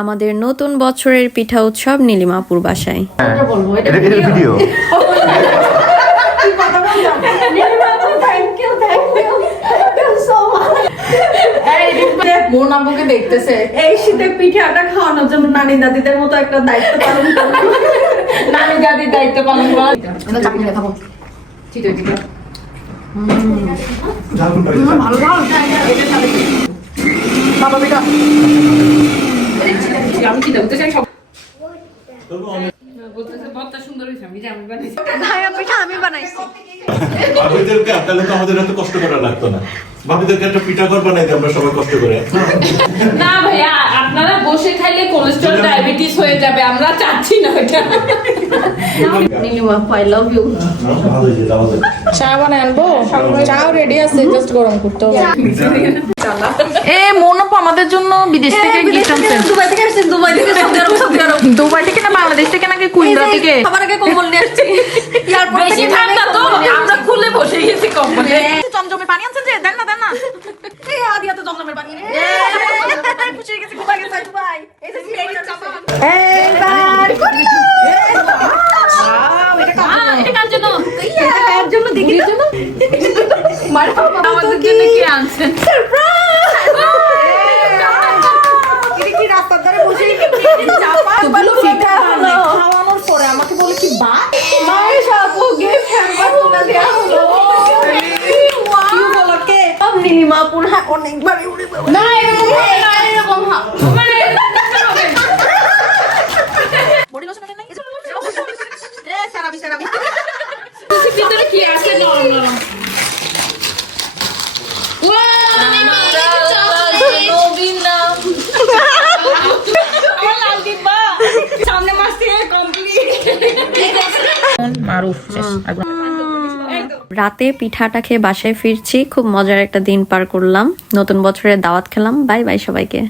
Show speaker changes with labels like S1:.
S1: আমাদের নতুন বছরের পিঠা উৎসব নীলিমাপুর বাসায়।
S2: এটা এটা ভিডিও
S3: মোর নাম্বুকে দেখতেছে।
S4: এই শীতে পিঠাটা খাওয়ানোর জন্য নানি দাদিদের মতো একটা দায়িত্ব পালন করব
S3: নানি দাদির দায়িত্ব পালন করা। ভালো ভালো। আমি জানি বানাইছি।
S4: ভাইয়া পিঠা আমি বানাইছি।
S5: ভাবিদেরকে তাহলে তো আমাদের এত কষ্ট করা লাগতো না। ভাবিদেরকে একটা পিঠা বানাই দিই আমরা সবাই কষ্ট করে।
S3: না ভাইয়া আপনারা বসে খাইলে কোলেস্ট্রল ডায়াবেটিস হয়ে যাবে আমরা চাচ্ছি না ওইটা
S4: নীলিমা আই লাভ ইউ
S5: ভালো যে আমাদের
S6: চা বানায় আনব? চাও রেডি আছে জাস্ট গরম করতে হবে। এ মনপ আমাদের জন্য বিদেশ থেকে গিফট আনছেন।
S4: দুবাই থেকে দুবাই থেকে Saudi Arabia Saudi Arabia
S6: Dubai থেকে না বাংলাদেশ থেকে নাকি কুইন্ডা থেকে।
S4: সবার আগে কম্বল নিয়ে আসছি। এয়ারপোর্ট
S3: বেশি ঠান্ডা তো আমরা খুলে বসে গেছি
S6: জমজমের পানি আনছেন যে? দেন না দেন না।
S4: এই আদিয়া তো জমজমের পানি খুশি গেছি দুবাই। এই যে এই
S3: এটা কার জন্য?
S4: এর জন্য? দেখি জন্য?
S3: আমাদের জন্য কি আনছেন?
S4: কি পুরা অনেকবারই উড়ে যাবে
S3: না এরকম হবে না এরকম হবে মানে
S4: বডি লোশন আছে না এ সারাবি সারাবি
S3: ভিতরে কি আছে নরম নরম সামনে মাস থেকে কমপ্লিট
S6: মারুফ শেষ
S1: রাতে পিঠাটা খেয়ে বাসায় ফিরছি। খুব মজার একটা দিন পার করলাম। নতুন বছরের দাওয়াত খেলাম। বাই বাই সবাইকে।